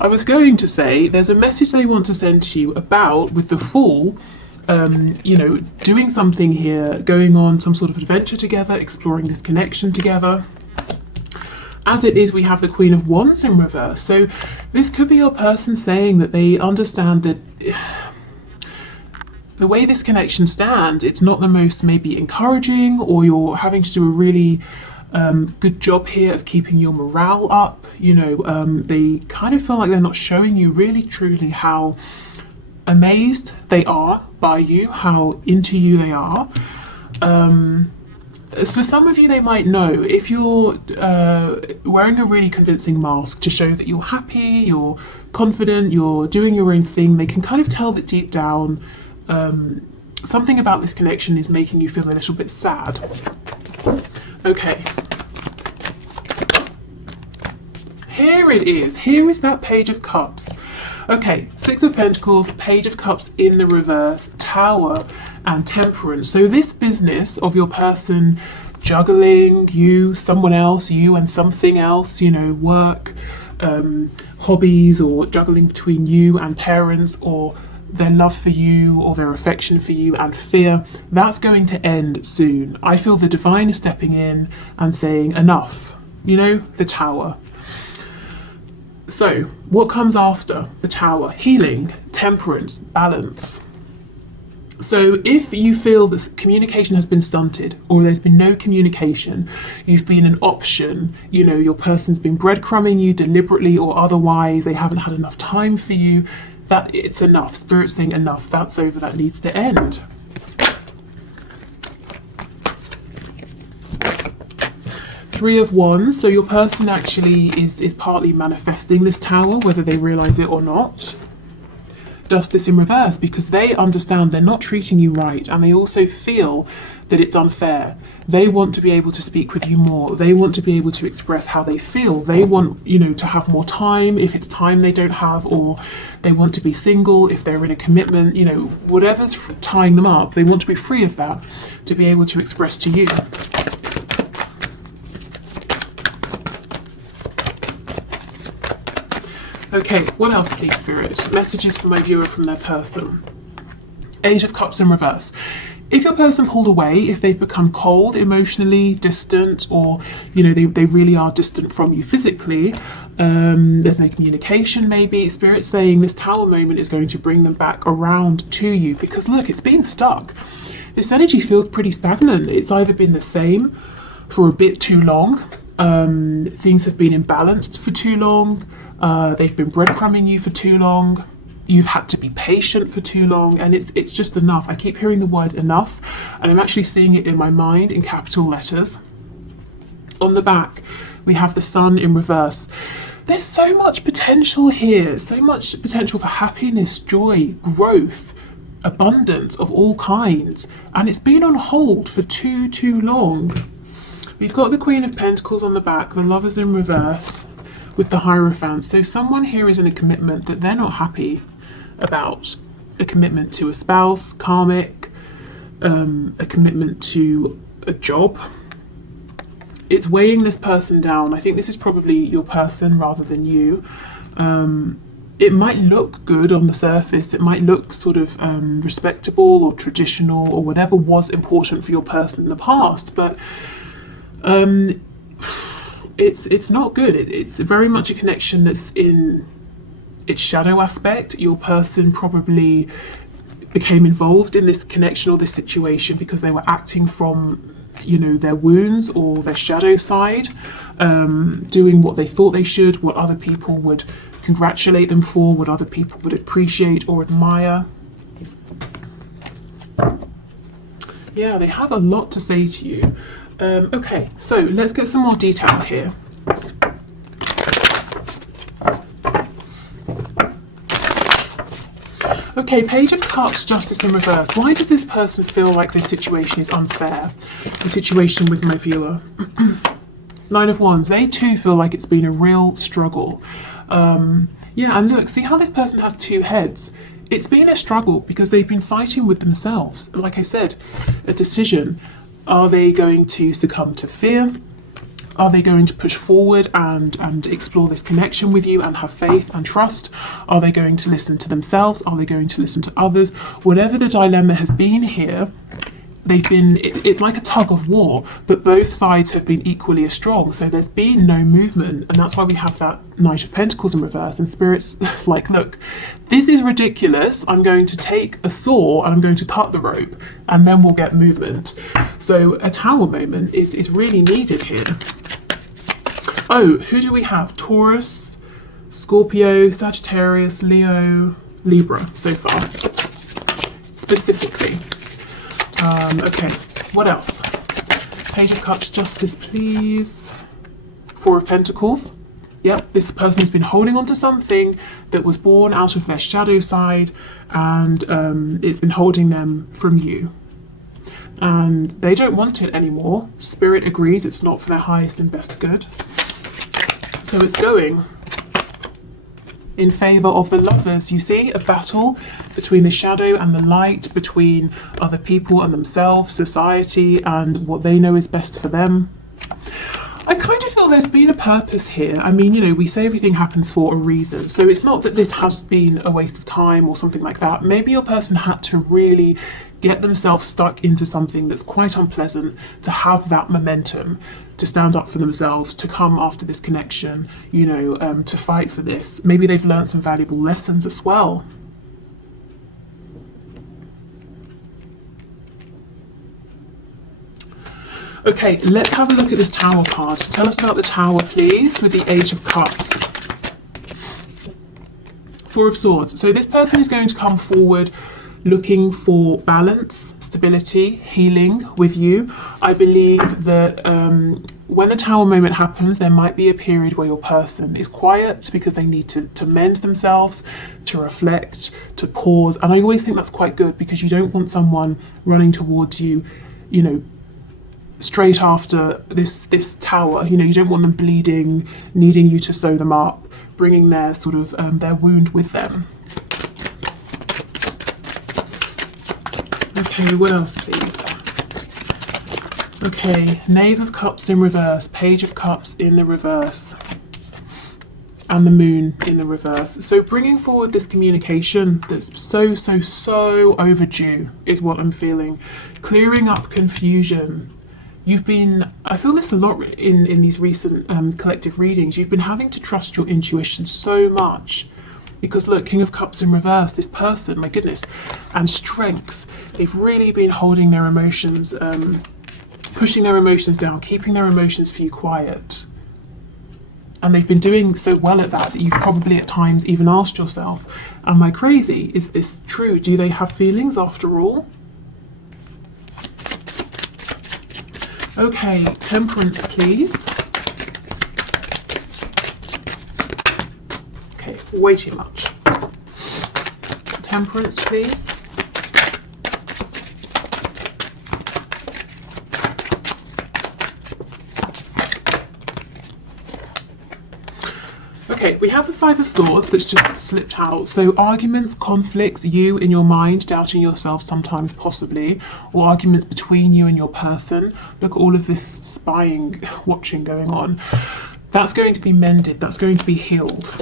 I was going to say there's a message they want to send to you about, with the Fool, you know, doing something here, going on some sort of adventure together, exploring this connection together. As it is, we have the Queen of Wands in reverse. So this could be your person saying that they understand that the way this connection stands, it's not the most maybe encouraging, or you're having to do a really good job here of keeping your morale up. You know, they kind of feel like they're not showing you really truly how amazed they are by you, how into you they are. As for some of you, they might know if you're wearing a really convincing mask to show that you're happy, you're confident, you're doing your own thing. They can kind of tell that deep down something about this connection is making you feel a little bit sad. Okay. Here it is. Here is that Page of Cups. Okay, Six of Pentacles, Page of Cups in the reverse, Tower and Temperance. So this business of your person juggling you, someone else, you and something else, you know, work, hobbies, or juggling between you and parents, or their love for you, or their affection for you and fear, that's going to end soon. I feel the divine is stepping in and saying enough, you know, the Tower. So what comes after the Tower? Healing, temperance, balance. So if you feel that communication has been stunted, or there's been no communication, you've been an option, you know, your person's been breadcrumbing you deliberately or otherwise, they haven't had enough time for you, that it's enough. Spirit's saying enough, that's over, that needs to end. Three of Wands, so your person actually is partly manifesting this Tower, whether they realize it or not. Justice in reverse, because they understand they're not treating you right, and they also feel that it's unfair. They want to be able to speak with you more. They want to be able to express how they feel. They want, you know, to have more time if it's time they don't have, or they want to be single if they're in a commitment, you know, whatever's tying them up, they want to be free of that to be able to express to you. Okay, what else, please, Spirit? Messages from my viewer from their person. Age of Cups in reverse. If your person pulled away, if they've become cold, emotionally distant, or, you know, they really are distant from you physically, there's no communication maybe, Spirit's saying this Tower moment is going to bring them back around to you, because look, it's been stuck. This energy feels pretty stagnant. It's either been the same for a bit too long, things have been imbalanced for too long, they've been breadcrumbing you for too long, you've had to be patient for too long, and it's just enough. I keep hearing the word enough, and I'm actually seeing it in my mind in capital letters. On the back, we have the Sun in reverse. There's so much potential here, so much potential for happiness, joy, growth, abundance of all kinds, and it's been on hold for too long. We've got the Queen of Pentacles on the back, the Lovers in reverse, with the Hierophant. So someone here is in a commitment that they're not happy about. A commitment to a spouse, karmic, a commitment to a job. It's weighing this person down. I think this is probably your person rather than you. It might look good on the surface, it might look sort of respectable or traditional or whatever was important for your person in the past, but it's not good. It's very much a connection that's in its shadow aspect. Your person probably became involved in this connection or this situation because they were acting from, you know, their wounds or their shadow side, doing what they thought they should, what other people would congratulate them for, what other people would appreciate or admire. Yeah, they have a lot to say to you. Okay, so let's get some more detail here. Okay, Page of Cups, Justice in reverse. Why does this person feel like this situation is unfair? The situation with my viewer. Nine of Wands. They too feel like it's been a real struggle. Yeah, and look, see how this person has two heads. It's been a struggle because they've been fighting with themselves. Like I said, a decision. Are they going to succumb to fear? Are they going to push forward and explore this connection with you and have faith and trust? Are they going to listen to themselves? Are they going to listen to others? Whatever the dilemma has been here, it's like a tug of war, but both sides have been equally as strong, so there's been no movement, and that's why we have that Knight of Pentacles in reverse, and Spirit's like, look, this is ridiculous, I'm going to take a saw and I'm going to cut the rope, and then we'll get movement. So a Tower moment is really needed here. Oh, who do we have? Taurus, Scorpio, Sagittarius, Leo, Libra so far, specifically. Okay, what else? Page of Cups, Justice, please. Four of Pentacles. Yep, this person has been holding on to something that was born out of their shadow side, and it's been holding them from you. And they don't want it anymore. Spirit agrees it's not for their highest and best good. So it's going in favour of the Lovers. You see, a battle between the shadow and the light, between other people and themselves, society and what they know is best for them. I kind of feel there's been a purpose here. I mean, you know, we say everything happens for a reason, so it's not that this has been a waste of time or something like that. Maybe your person had to really get themselves stuck into something that's quite unpleasant to have that momentum, to stand up for themselves, to come after this connection, you know, to fight for this. Maybe they've learned some valuable lessons as well. Okay, let's have a look at this Tower card. Tell us about the Tower, please, with the Age of Cups. Four of Swords. So this person is going to come forward looking for balance, stability, healing with you. I believe that when the Tower moment happens, there might be a period where your person is quiet because they need to mend themselves, to reflect, to pause. And I always think that's quite good, because you don't want someone running towards you, you know, straight after this Tower. You know, you don't want them bleeding, needing you to sew them up, bringing their sort of their wound with them. Okay, what else, please? Okay, Knave of Cups in reverse, Page of Cups in the reverse, and the Moon in the reverse. So bringing forward this communication that's so overdue is what I'm feeling. Clearing up confusion. You've been, I feel this a lot in these recent collective readings, you've been having to trust your intuition so much. Because look, King of Cups in reverse, this person, my goodness, and strength. They've really been holding their emotions, pushing their emotions down, keeping their emotions for you quiet. And they've been doing so well at that you've probably at times even asked yourself, am I crazy? Is this true? Do they have feelings after all? Okay, Temperance, please. Okay, way too much. Temperance, please. Okay, we have the Five of Swords that's just slipped out. So arguments, conflicts, you in your mind, doubting yourself sometimes possibly, or arguments between you and your person. Look at all of this spying, watching going on. That's going to be mended, that's going to be healed.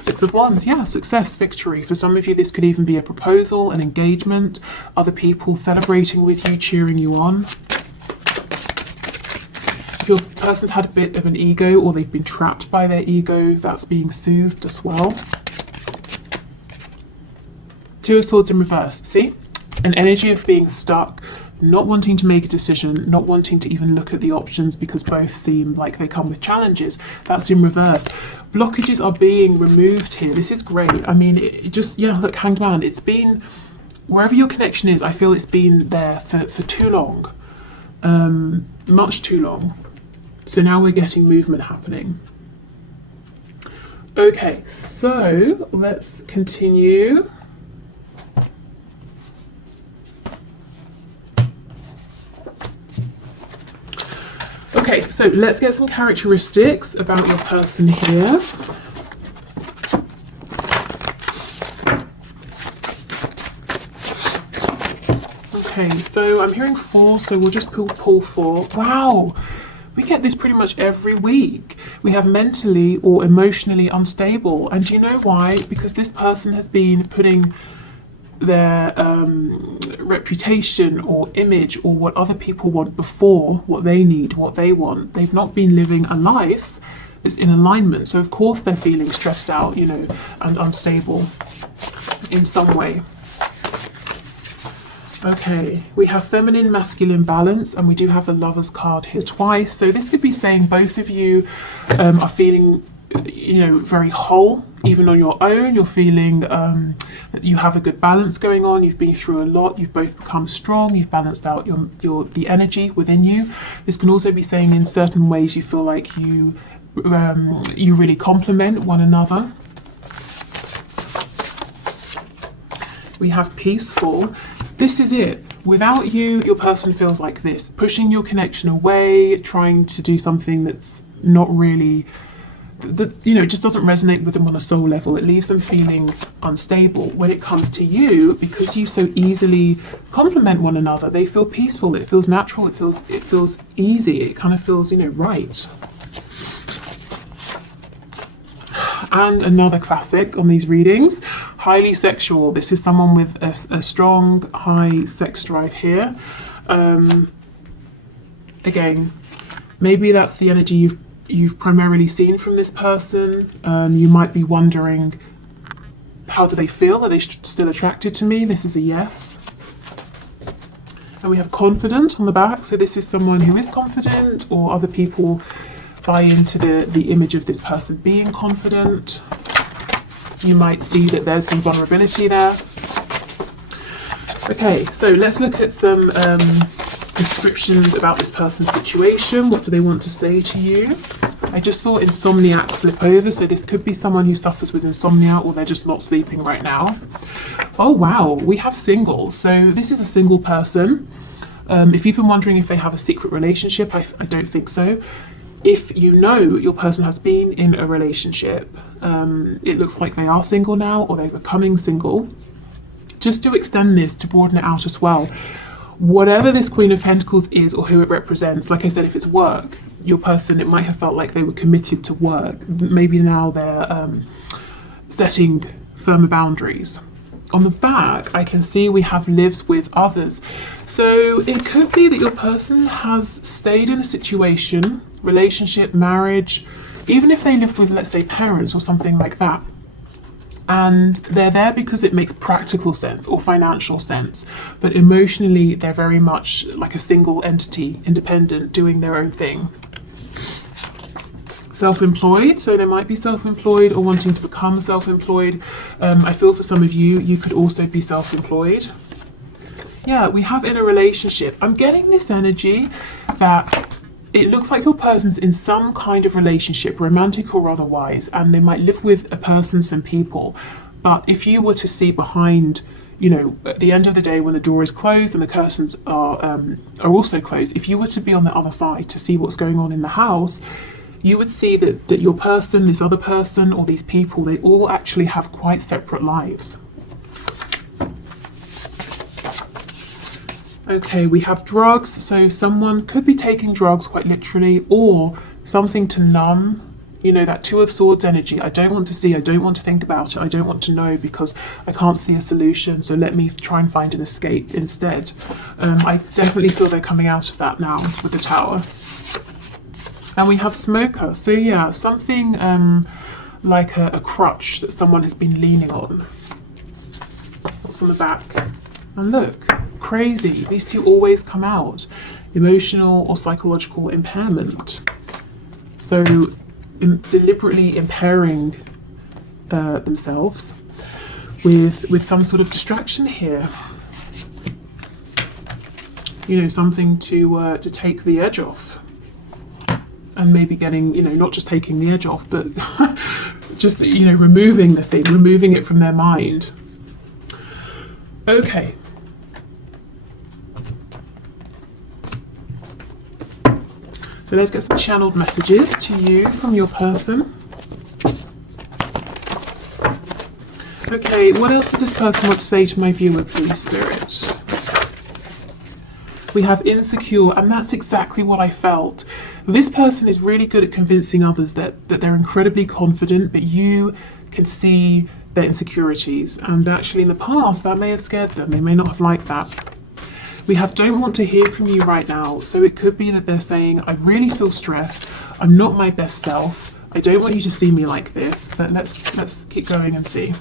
Six of Wands, yeah, success, victory. For some of you, this could even be a proposal, an engagement, other people celebrating with you, cheering you on. If your person's had a bit of an ego, or they've been trapped by their ego, that's being soothed as well. Two of Swords in reverse, see? An energy of being stuck, not wanting to make a decision, not wanting to even look at the options because both seem like they come with challenges. That's in reverse. Blockages are being removed here. This is great. I mean, it just, yeah, look, Hanged Man, it's been, wherever your connection is, I feel it's been there for too long. Much too long. So now we're getting movement happening. Okay, so let's continue. Okay, so let's get some characteristics about your person here. Okay, so I'm hearing 4, so we'll just pull 4. Wow, We get this pretty much every week. We have mentally or emotionally unstable. And do you know why? Because this person has been putting their reputation or image or what other people want before what they need, what they want. They've not been living a life that's in alignment. So of course they're feeling stressed out, you know, and unstable in some way. Okay, we have feminine masculine balance, and we do have the Lovers card here twice. So this could be saying both of you are feeling, you know, very whole, even on your own. You're feeling that you have a good balance going on. You've been through a lot. You've both become strong. You've balanced out the energy within you. This can also be saying in certain ways you feel like you really complement one another. We have peaceful. This is it. Without you, your person feels like this, pushing your connection away, trying to do something that's not really, that, you know, just doesn't resonate with them on a soul level. It leaves them feeling unstable. When it comes to you, because you so easily complement one another, they feel peaceful. It feels natural. It feels easy. It kind of feels, you know, right. And another classic on these readings, highly sexual. This is someone with a strong, high sex drive here. Again, maybe that's the energy you've primarily seen from this person. You might be wondering, how do they feel? Are they still attracted to me? This is a yes. And we have confident on the back. So this is someone who is confident, or other people buy into the image of this person being confident. You might see that there's some vulnerability there. Okay, so let's look at some descriptions about this person's situation. What do they want to say to you? I just saw insomniac flip over, so this could be someone who suffers with insomnia, or they're just not sleeping right now. Oh wow, we have single. So this is a single person. If you've been wondering if they have a secret relationship, I don't think so. If you know your person has been in a relationship, it looks like they are single now, or they're becoming single. Just to extend this, to broaden it out as well, whatever this Queen of Pentacles is, or who it represents, like I said, if it's work, your person, it might have felt like they were committed to work. Maybe now they're setting firmer boundaries. On the back, I can see we have lives with others. So it could be that your person has stayed in a situation, relationship, marriage, even if they live with, let's say, parents or something like that. And they're there because it makes practical sense or financial sense. But emotionally, they're very much like a single entity, independent, doing their own thing. Self-employed, so they might be self-employed or wanting to become self-employed. I feel for some of you, you could also be self-employed. Yeah, we have in a relationship. I'm getting this energy that it looks like your person's in some kind of relationship, romantic or otherwise, and they might live with a person, some people. But if you were to see behind, you know, at the end of the day when the door is closed and the curtains are also closed, if you were to be on the other side to see what's going on in the house, you would see that your person, this other person, or these people, they all actually have quite separate lives. Okay, we have drugs, so someone could be taking drugs quite literally, or something to numb, you know, that Two of Swords energy. I don't want to see, I don't want to think about it, I don't want to know because I can't see a solution, so let me try and find an escape instead. I definitely feel they're coming out of that now with the Tower. And we have smoker, so yeah, something like a crutch that someone has been leaning on. What's on the back? And look, crazy, these two always come out. Emotional or psychological impairment. So deliberately impairing themselves with some sort of distraction here. You know, something to take the edge off. And maybe getting, you know, not just taking the edge off, but just, you know, removing the thing, removing it from their mind. Okay. So let's get some channeled messages to you from your person. Okay, what else does this person want to say to my viewer, please, Spirit? We have insecure, and that's exactly what I felt. This person is really good at convincing others that they're incredibly confident, but you can see their insecurities, and actually in the past that may have scared them. They may not have liked that. We have don't want to hear from you right now, so it could be that they're saying, I really feel stressed, I'm not my best self, I don't want you to see me like this. But let's keep going and see.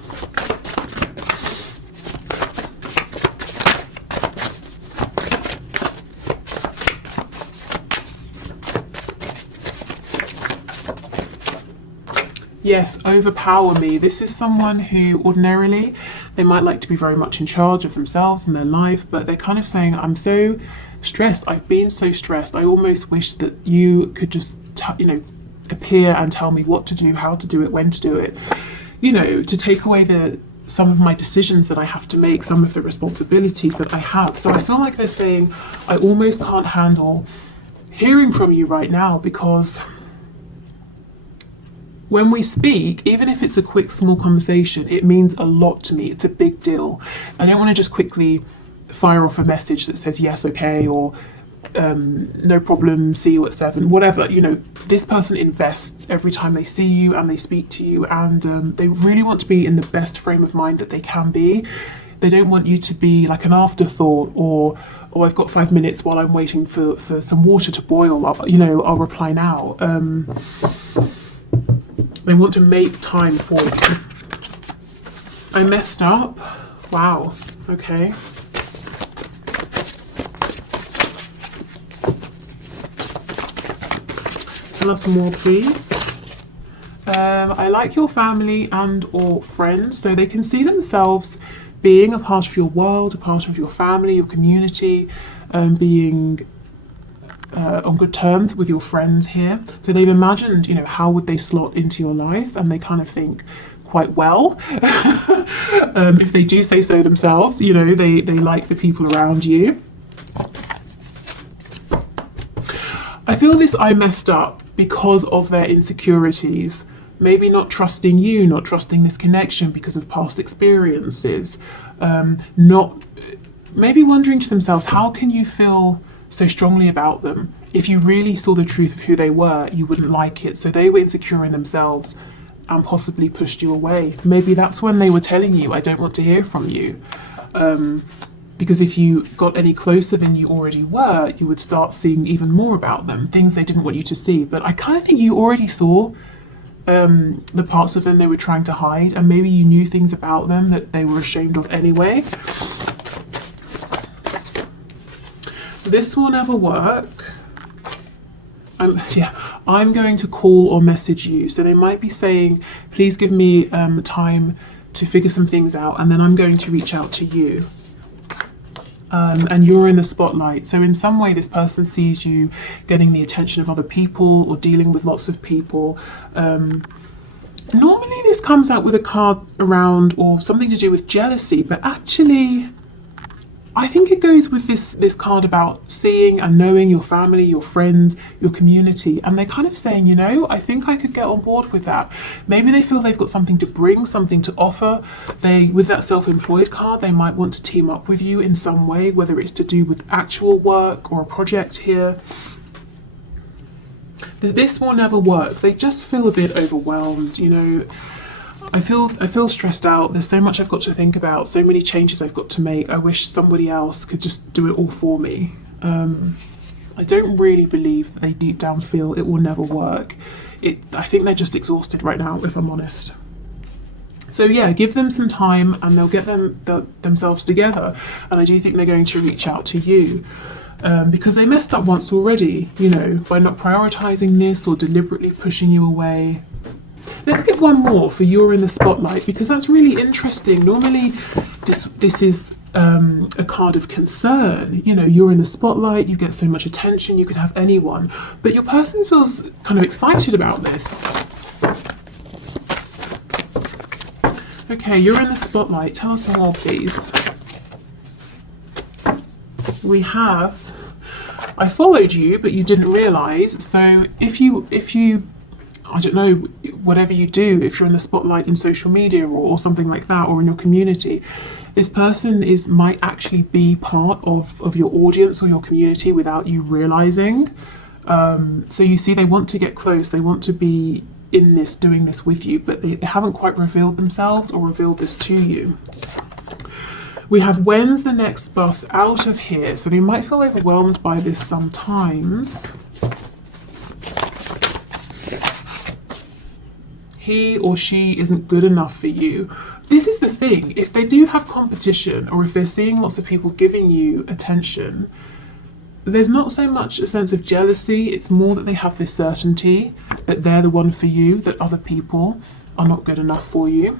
Yes, overpower me. This is someone who ordinarily, they might like to be very much in charge of themselves and their life, but they're kind of saying, I'm so stressed, I've been so stressed, I almost wish that you could just, appear and tell me what to do, how to do it, when to do it, to take away some of my decisions that I have to make, some of the responsibilities that I have. So I feel like they're saying, I almost can't handle hearing from you right now, because when we speak, even if it's a quick, small conversation, it means a lot to me. It's a big deal. I don't want to just quickly fire off a message that says yes, okay, or no problem, see you at 7, whatever. This person invests every time they see you and they speak to you, and they really want to be in the best frame of mind that they can be. They don't want you to be like an afterthought, or I've got 5 minutes while I'm waiting for some water to boil, I'll reply now. They want to make time for you. I messed up. Wow. Okay. Tell us more, please. I like your family and or friends, so they can see themselves being a part of your world, a part of your family, your community, being on good terms with your friends here. So they've imagined, how would they slot into your life, and they kind of think quite well. If they do say so themselves, they like the people around you. I feel this I messed up because of their insecurities. Maybe not trusting you, not trusting this connection because of past experiences. Maybe wondering to themselves, how can you feel so strongly about them? If you really saw the truth of who they were, you wouldn't like it. So they were insecure in themselves and possibly pushed you away. Maybe that's when they were telling you, I don't want to hear from you. Because if you got any closer than you already were, you would start seeing even more about them, things they didn't want you to see. But I kind of think you already saw the parts of them they were trying to hide, and maybe you knew things about them that they were ashamed of anyway. This will never work. I'm going to call or message you. So they might be saying, please give me time to figure some things out, and then I'm going to reach out to you. And you're in the spotlight. So in some way this person sees you getting the attention of other people or dealing with lots of people. Normally this comes out with a card around or something to do with jealousy, but actually I think it goes with this card about seeing and knowing your family, your friends, your community, and they're kind of saying, I think I could get on board with that. Maybe they feel they've got something to bring, something to offer. With that self-employed card, they might want to team up with you in some way, whether it's to do with actual work or a project here. This will never work. They just feel a bit overwhelmed, I feel stressed out. There's so much I've got to think about, so many changes I've got to make. I wish somebody else could just do it all for me. I don't really believe that they deep down feel it will never work. I think they're just exhausted right now, if I'm honest. So yeah, give them some time and they'll get themselves together. And I do think they're going to reach out to you. Because they messed up once already, by not prioritizing this or deliberately pushing you away. Let's get one more for you're in the spotlight, because that's really interesting. Normally this is a card of concern. You're in the spotlight, you get so much attention, you could have anyone, but your person feels kind of excited about this. Okay, you're in the spotlight. Tell us more, please. We have, I followed you, but you didn't realize. So if you I don't know, whatever you do, if you're in the spotlight in social media or something like that, or in your community, this person might actually be part of your audience or your community without you realizing. So you see, they want to get close, they want to be in this, doing this with you, but they haven't quite revealed themselves or revealed this to you. We have, when's the next bus out of here? So they might feel overwhelmed by this sometimes. He or she isn't good enough for you. This is the thing, if they do have competition, or if they're seeing lots of people giving you attention, there's not so much a sense of jealousy, it's more that they have this certainty that they're the one for you, that other people are not good enough for you.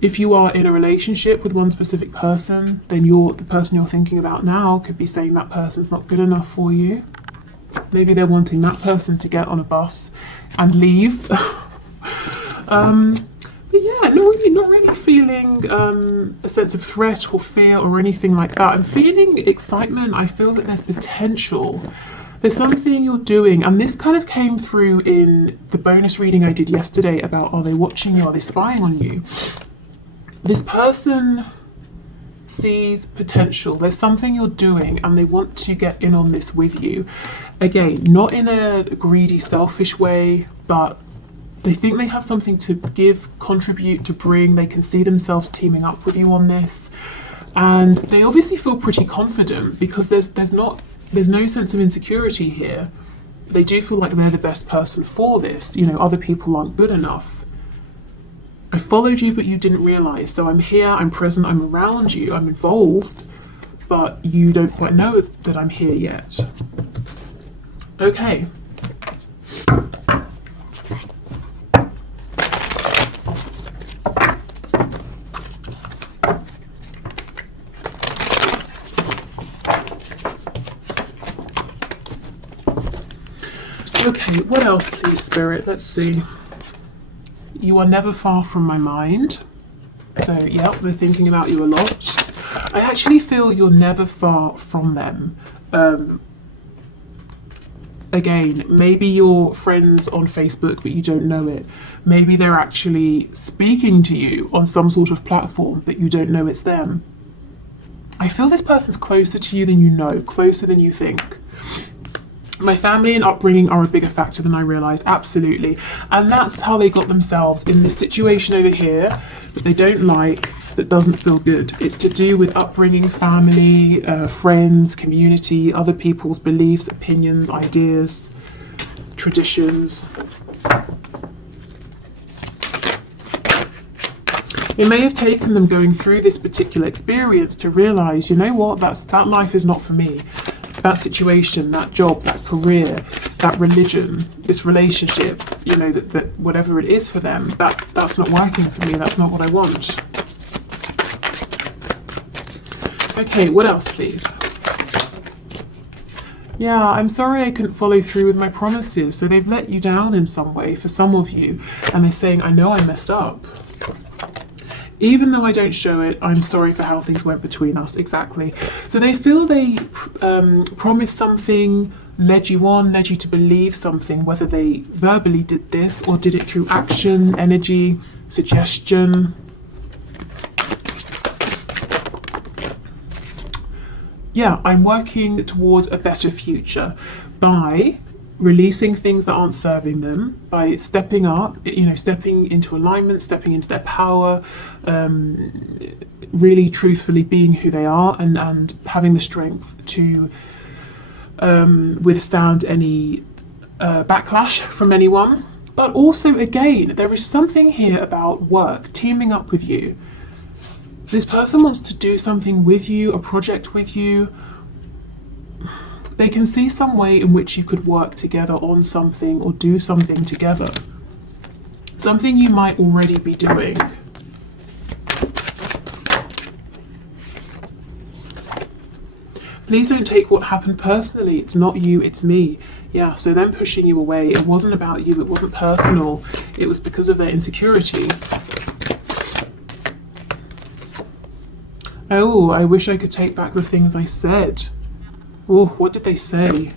If you are in a relationship with one specific person, then the person you're thinking about now could be saying that person's not good enough for you. Maybe they're wanting that person to get on a bus and leave. But yeah, not really feeling a sense of threat or fear or anything like that. I'm feeling excitement. I feel that there's potential. There's something you're doing, and this kind of came through in the bonus reading I did yesterday about, are they watching you, are they spying on you? This person sees potential. There's something you're doing and they want to get in on this with you. Again, not in a greedy, selfish way, but they think they have something to give, contribute, to bring. They can see themselves teaming up with you on this. And they obviously feel pretty confident because there's no sense of insecurity here. They do feel like they're the best person for this. You know, other people aren't good enough. I followed you, but you didn't realise. So I'm here, I'm present, I'm around you, I'm involved, but you don't quite know that I'm here yet. Okay. Okay, what else, please, Spirit? Let's see. You are never far from my mind. So, yeah, we're thinking about you a lot. I actually feel you're never far from them. Again, maybe you're friends on Facebook, but you don't know it. Maybe they're actually speaking to you on some sort of platform, but you don't know it's them. I feel this person's closer to you than you know, closer than you think. My family and upbringing are a bigger factor than I realised, absolutely. And that's how they got themselves in this situation over here that they don't like, that doesn't feel good. It's to do with upbringing, family, friends, community, other people's beliefs, opinions, ideas, traditions. It may have taken them going through this particular experience to realise, you know what, that life is not for me. That situation, that job, that career, that religion, this relationship, you know, that whatever it is for them, that's not working for me, that's not what I want. Okay, what else, please? Yeah, I'm sorry I couldn't follow through with my promises. So they've let you down in some way for some of you, and they're saying, I know I messed up. Even though I don't show it, I'm sorry for how things went between us, exactly. So they feel they promised something, led you on, led you to believe something, whether they verbally did this or did it through action, energy, suggestion. Yeah, I'm working towards a better future by releasing things that aren't serving them, by stepping up, you know, stepping into alignment, stepping into their power, really truthfully being who they are, and having the strength to withstand any backlash from anyone. But also, again, there is something here about work, teaming up with you. This person wants to do something with you, a project with you. They can see some way in which you could work together on something or do something together. Something you might already be doing. Please don't take what happened personally. It's not you, it's me. Yeah, so them pushing you away, it wasn't about you, it wasn't personal. It was because of their insecurities. Oh, I wish I could take back the things I said. Oh, what did they say?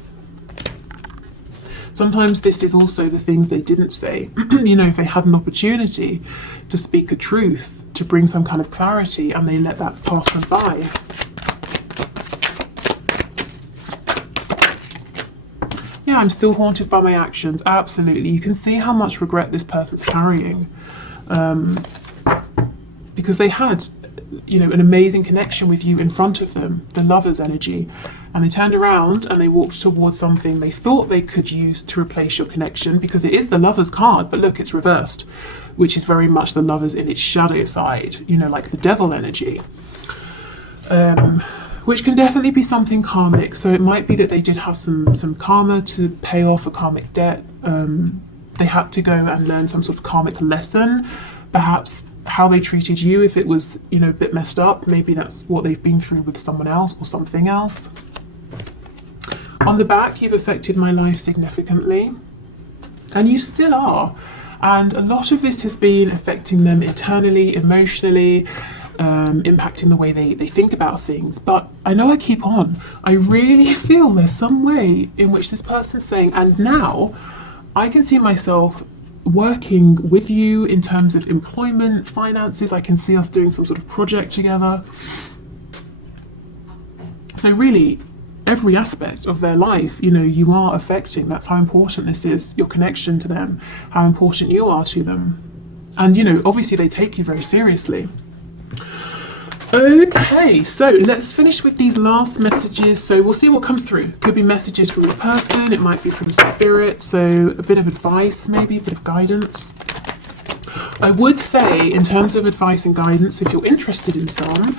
Sometimes this is also the things they didn't say. You know, if they had an opportunity to speak a truth, to bring some kind of clarity, and they let that pass them by. I'm still haunted by my actions. Absolutely. You can see how much regret this person's carrying, because they had, you know, an amazing connection with you in front of them, the Lover's energy, and they turned around and they walked towards something they thought they could use to replace your connection, because it is the Lover's card, but look, it's reversed, which is very much the Lover's in its shadow side, you know, like the Devil energy, which can definitely be something karmic. So it might be that they did have some karma to pay off a karmic debt. They had to go and learn some sort of karmic lesson, perhaps how they treated you, if it was, you know, a bit messed up, maybe that's what they've been through with someone else or something else. On the back, you've affected my life significantly, and you still are, and a lot of this has been affecting them internally, emotionally, impacting the way they think about things. But I know I keep on. I really feel there's some way in which this person's saying, and now I can see myself working with you in terms of employment, finances. I can see us doing some sort of project together. So really, every aspect of their life, you know, you are affecting. That's how important this is, your connection to them, how important you are to them. And, you know, obviously they take you very seriously. Okay, so let's finish with these last messages. So we'll see what comes through. Could be messages from a person, it might be from spirit, so a bit of advice, maybe a bit of guidance. I would say, in terms of advice and guidance, if you're interested in some,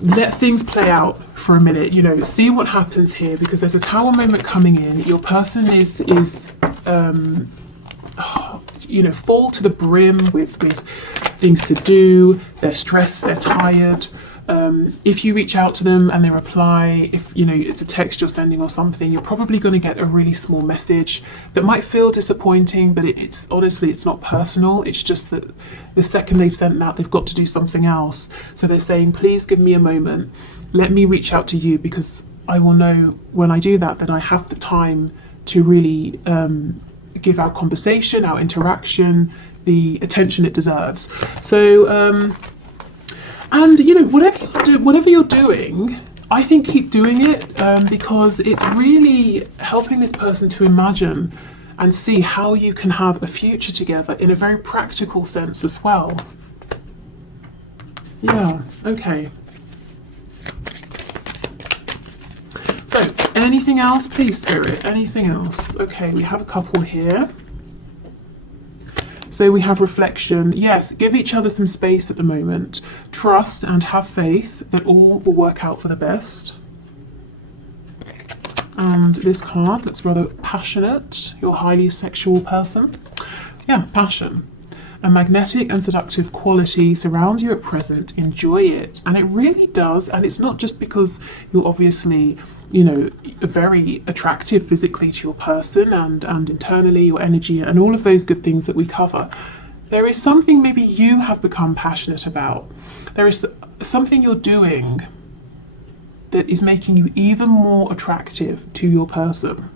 let things play out for a minute, you know, see what happens here, because there's a Tower moment coming in. Your person is you know, full to the brim with things to do, they're stressed, they're tired. If you reach out to them and they reply, if you know it's a text you're sending or something, you're probably going to get a really small message that might feel disappointing, but it's honestly, it's not personal. It's just that the second they've sent that, they've got to do something else. So they're saying, please give me a moment, let me reach out to you, because I will know when I do that I have the time to really give our conversation, our interaction, the attention it deserves. So and you know, whatever you're doing, I think keep doing it, because it's really helping this person to imagine and see how you can have a future together in a very practical sense as well. Yeah, okay. So, anything else, please, Spirit? Anything else? Okay, we have a couple here. So we have reflection. Yes, give each other some space at the moment. Trust and have faith that all will work out for the best. And this card looks rather passionate. You're a highly sexual person. Yeah, passion. A magnetic and seductive quality surrounds you at present. Enjoy it. And it really does. And it's not just because you're obviously, you know, very attractive physically to your person and internally, your energy and all of those good things that we cover. There is something maybe you have become passionate about. There is something you're doing that is making you even more attractive to your person.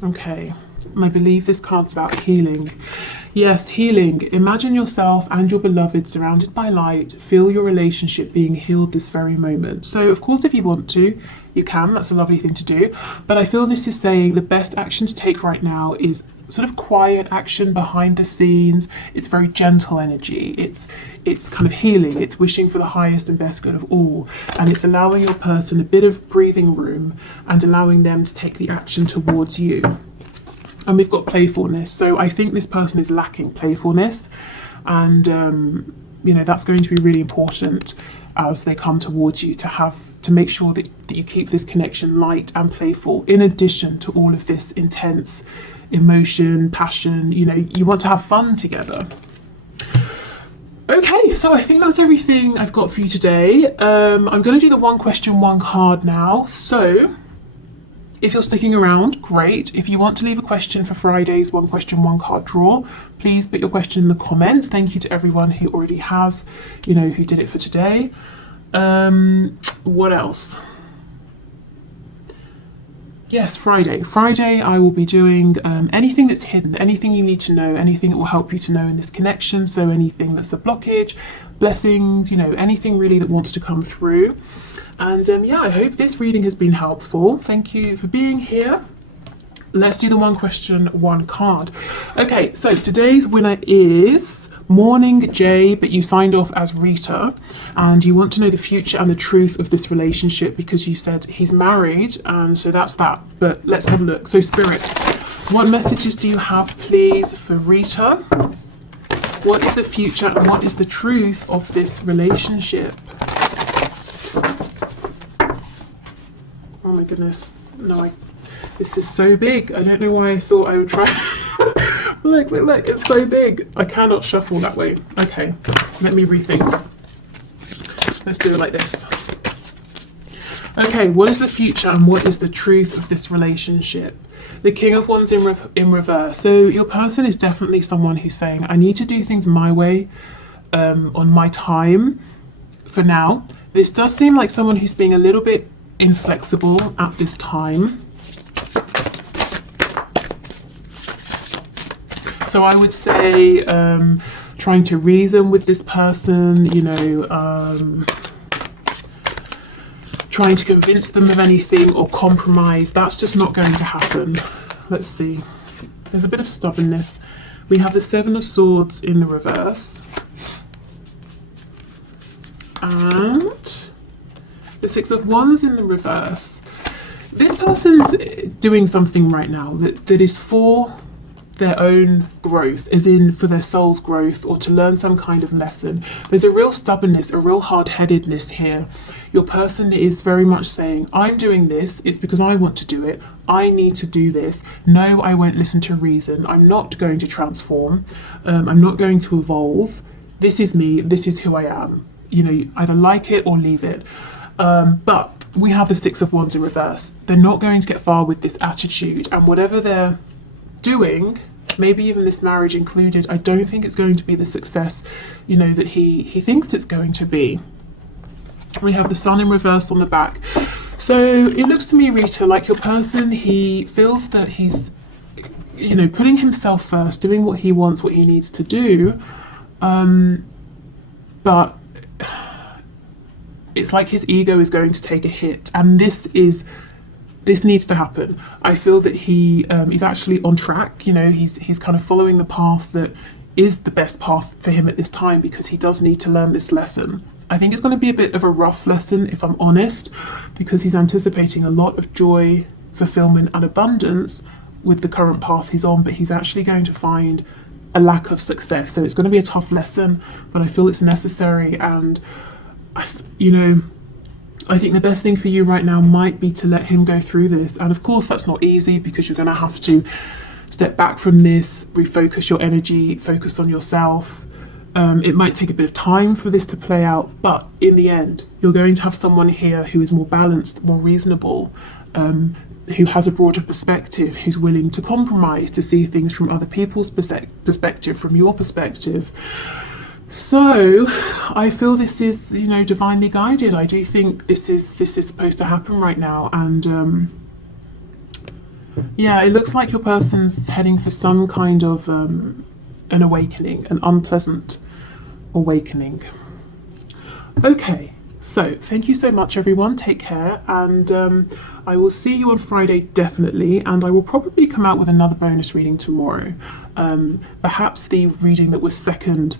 Okay, and I believe this card's about healing. Yes, healing. Imagine yourself and your beloved surrounded by light. Feel your relationship being healed this very moment. So, of course, if you want to, you can. That's a lovely thing to do. But I feel this is saying the best action to take right now is sort of quiet action behind the scenes. It's very gentle energy. It's kind of healing. It's wishing for the highest and best good of all. And it's allowing your person a bit of breathing room and allowing them to take the action towards you. And we've got playfulness. So I think this person is lacking playfulness. And, you know, that's going to be really important as they come towards you, to make sure that you keep this connection light and playful, in addition to all of this intense emotion, passion. You know, you want to have fun together. Okay, so I think that's everything I've got for you today. I'm going to do the one question, one card now. So if you're sticking around, great. If you want to leave a question for Friday's one question, one card draw, please put your question in the comments. Thank you to everyone who already has, you know, who did it for today. What else? Yes, Friday. Friday, I will be doing anything that's hidden, anything you need to know, anything that will help you to know in this connection. So anything that's a blockage, blessings, you know, anything really that wants to come through. And yeah, I hope this reading has been helpful. Thank you for being here. Let's do the one question, one card. Okay, so today's winner is Morning J, but you signed off as Rita, and you want to know the future and the truth of this relationship because you said he's married, and so that's that. But let's have a look. So Spirit, what messages do you have, please, for Rita? What is the future and what is the truth of this relationship? Oh my goodness, no, this is so big. I don't know why I thought I would try. Look, it's so big. I cannot shuffle that way. Okay, let me rethink. Let's do it like this. Okay, what is the future and what is the truth of this relationship? The King of Wands in reverse. So your person is definitely someone who's saying, I need to do things my way, on my time for now. This does seem like someone who's being a little bit inflexible at this time. So I would say trying to reason with this person, you know, trying to convince them of anything or compromise, that's just not going to happen. Let's see. There's a bit of stubbornness. We have the Seven of Swords in the reverse. And the Six of Wands in the reverse. This person's doing something right now that is for their own growth, as in for their soul's growth or to learn some kind of lesson. There's a real stubbornness, a real hard-headedness here. Your person is very much saying, I'm doing this, it's because I want to do it, I need to do this, no, I won't listen to reason, I'm not going to transform, I'm not going to evolve, this is me, this is who I am. You know, you either like it or leave it. But we have the Six of Wands in reverse. They're not going to get far with this attitude, and whatever they're doing, maybe even this marriage included, I don't think it's going to be the success, you know, that he thinks it's going to be. We have the Sun in reverse on the back. So it looks to me, Rita, like your person, he feels that he's, you know, putting himself first, doing what he wants, what he needs to do, but it's like his ego is going to take a hit, and this needs to happen. I feel that he's actually on track. You know, he's kind of following the path that is the best path for him at this time, because he does need to learn this lesson. I think it's going to be a bit of a rough lesson, if I'm honest, because he's anticipating a lot of joy, fulfillment and abundance with the current path he's on, but he's actually going to find a lack of success. So it's going to be a tough lesson, but I feel it's necessary. And you know, I think the best thing for you right now might be to let him go through this. And of course that's not easy, because you're going to have to step back from this, refocus your energy, focus on yourself. It might take a bit of time for this to play out, but in the end you're going to have someone here who is more balanced, more reasonable, who has a broader perspective, who's willing to compromise, to see things from other people's perspective, from your perspective. So I feel this is, you know, divinely guided. I do think this is supposed to happen right now. And yeah, it looks like your person's heading for some kind of an awakening, an unpleasant awakening. Okay, so thank you so much everyone, take care, and I will see you on Friday definitely, and I will probably come out with another bonus reading tomorrow. Perhaps the reading that was the second